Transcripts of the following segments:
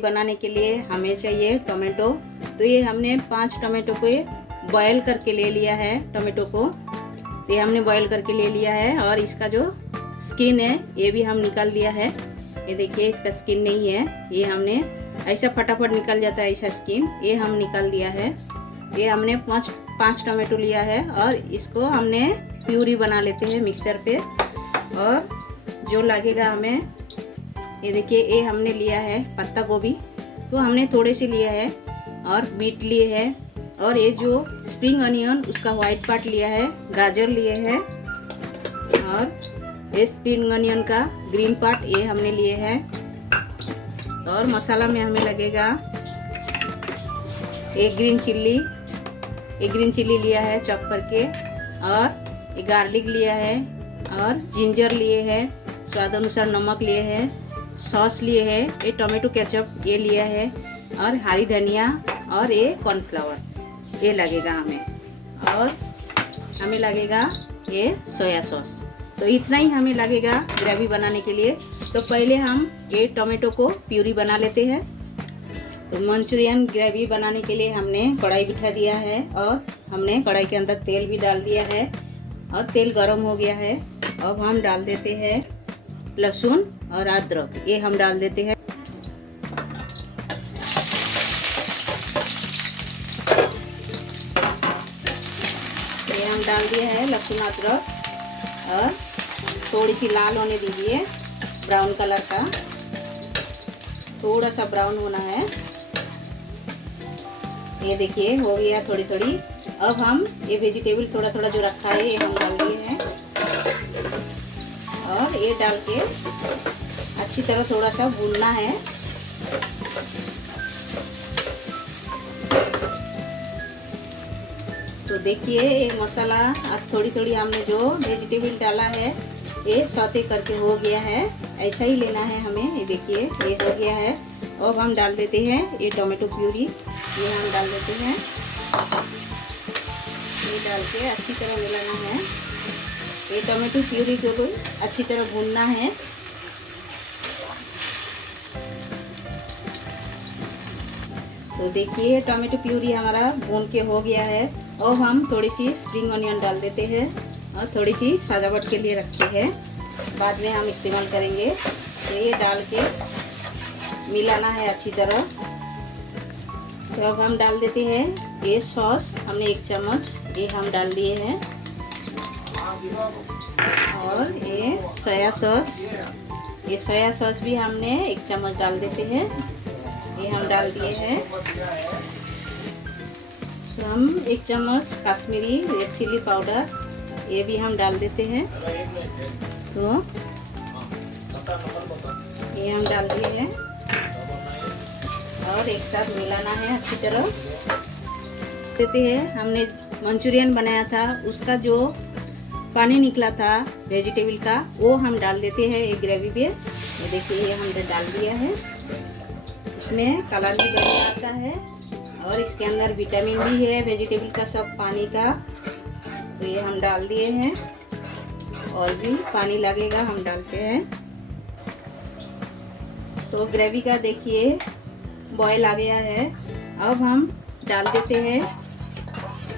बनाने के लिए हमें चाहिए टोमेटो। तो ये हमने 5 टोमेटो को बॉयल करके ले लिया है। टोमेटो को ये हमने बॉयल करके ले लिया है और इसका जो स्किन है ये भी हम निकाल दिया है। ये देखिए इसका स्किन नहीं है, ये हमने ऐसा फटाफट निकल जाता है ऐसा स्किन, ये हम निकाल दिया है। ये हमने 5 टोमेटो लिया है और इसको हमने प्यूरी बना लेते हैं मिक्सर पे। और जो लगेगा हमें, ये देखिए ये हमने लिया है पत्ता गोभी, तो हमने थोड़े से लिया है, और बीट लिए है, और ये जो स्प्रिंग अनियन उसका वाइट पार्ट लिया है, गाजर लिए है, और ये स्प्रिंग अनियन का ग्रीन पार्ट ये हमने लिए है। और मसाला में हमें लगेगा एक ग्रीन चिल्ली लिया है चॉप करके, और एक गार्लिक लिया है, और जिंजर लिए है, स्वाद अनुसार नमक लिए है, सॉस लिए है, ये टोमेटो केचप ये लिया है, और हरी धनिया, और ये कॉर्नफ्लावर ये लगेगा हमें, और हमें लगेगा ये सोया सॉस। तो इतना ही हमें लगेगा ग्रेवी बनाने के लिए। तो पहले हम ये टोमेटो को प्यूरी बना लेते हैं। तो मंचूरियन ग्रेवी बनाने के लिए हमने कढ़ाई बिठा दिया है, और हमने कढ़ाई के अंदर तेल भी डाल दिया है, और तेल गरम हो गया है। अब हम डाल देते हैं लहसुन और अदरक, ये हम डाल देते हैं। ये हम डाल दिए हैं लहसुन अदरक, और थोड़ी सी लाल होने दीजिए, ब्राउन कलर का, थोड़ा सा ब्राउन होना है। ये देखिए हो गया थोड़ी थोड़ी। अब हम ये वेजिटेबल थोड़ा थोड़ा जो रखा है ये हम डाल दिए हैं, और ये डाल के अच्छी तरह थोड़ा सा भूनना है। तो देखिए ये मसाला अब थोड़ी थोड़ी हमने जो वेजिटेबल डाला है ये सौते करके हो गया है, ऐसा ही लेना है हमें। ये देखिए ये हो गया है। अब हम डाल देते हैं ये टोमेटो प्यूरी, ये हम डाल देते हैं। ये डाल के अच्छी तरह मिलाना है। ये टोमेटो प्यूरी को भी अच्छी तरह भूनना है। तो देखिए टोमेटो प्यूरी हमारा भून के हो गया है। अब हम थोड़ी सी स्प्रिंग ऑनियन डाल देते हैं, और थोड़ी सी सजावट के लिए रखे हैं, बाद में हम इस्तेमाल करेंगे। तो ये डाल के मिलाना है अच्छी तरह। तो अब हम डाल देते हैं ये सॉस, हमने 1 चम्मच ये हम डाल दिए हैं, और ये सोया सॉस भी हमने 1 चम्मच डाल देते हैं, ये हम डाल दिए हैं। तो हम 1 चम्मच कश्मीरी रेड चिली पाउडर ये भी हम डाल देते हैं। तो ये हम डाल दिए हैं, और एक साथ मिलाना है अच्छी तरह। देते हैं हमने मंचूरियन बनाया था उसका जो पानी निकला था वेजिटेबल का, वो हम डाल देते हैं एक ग्रेवी पे। ये देखिए ये हमने डाल दिया है। इसमें कलर भी बढ़िया आता है, और इसके अंदर विटामिन भी है वेजिटेबल का, सब पानी का। तो ये हम डाल दिए हैं, और भी पानी लगेगा हम डालते हैं। तो ग्रेवी का देखिए बॉयल आ गया है। अब हम डाल देते हैं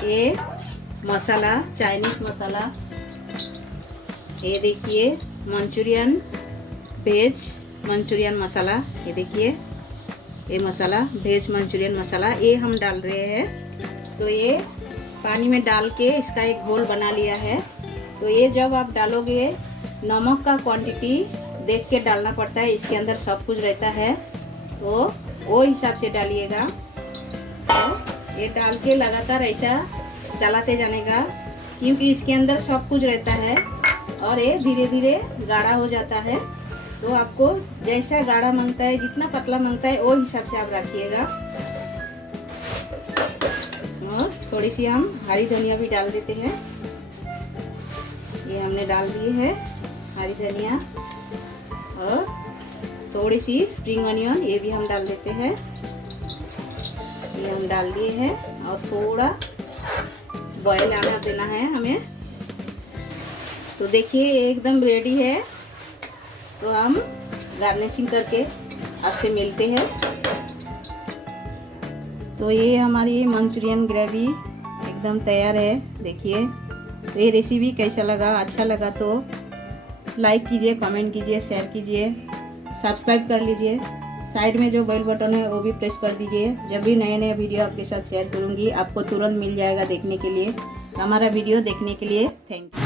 ये मसाला, चाइनीज मसाला। ये देखिए मंचूरियन वेज मंचूरियन मसाला, ये देखिए ये मसाला वेज मंचूरियन मसाला ये हम डाल रहे हैं। तो ये पानी में डाल के इसका एक घोल बना लिया है। तो ये जब आप डालोगे, नमक का क्वांटिटी देख के डालना पड़ता है, इसके अंदर सब कुछ रहता है, तो वो हिसाब से डालिएगा। तो ये डाल के लगातार ऐसा चलाते जाने का, क्योंकि इसके अंदर सब कुछ रहता है, और ये धीरे धीरे गाढ़ा हो जाता है। तो आपको जैसा गाढ़ा मांगता है, जितना पतला मांगता है, वो हिसाब से आप रखिएगा। और थोड़ी सी हम हरी धनिया भी डाल देते हैं, ये हमने डाल दी है हरी धनिया, और थोड़ी सी स्प्रिंग ऑनियन ये भी हम डाल देते हैं, ये हम डाल दिए हैं। और थोड़ा बॉयल आना देना है हमें। तो देखिए एकदम रेडी है। तो हम गार्निशिंग करके आपसे मिलते हैं। तो ये हमारी मंचूरियन ग्रेवी एकदम तैयार है। देखिए, तो ये रेसिपी कैसा लगा, अच्छा लगा तो लाइक कीजिए, कमेंट कीजिए, शेयर कीजिए, सब्सक्राइब कर लीजिए। साइड में जो बेल बटन है वो भी प्रेस कर दीजिए। जब भी नए नए वीडियो आपके साथ शेयर करूँगी आपको तुरंत मिल जाएगा देखने के लिए। हमारा वीडियो देखने के लिए थैंक यू।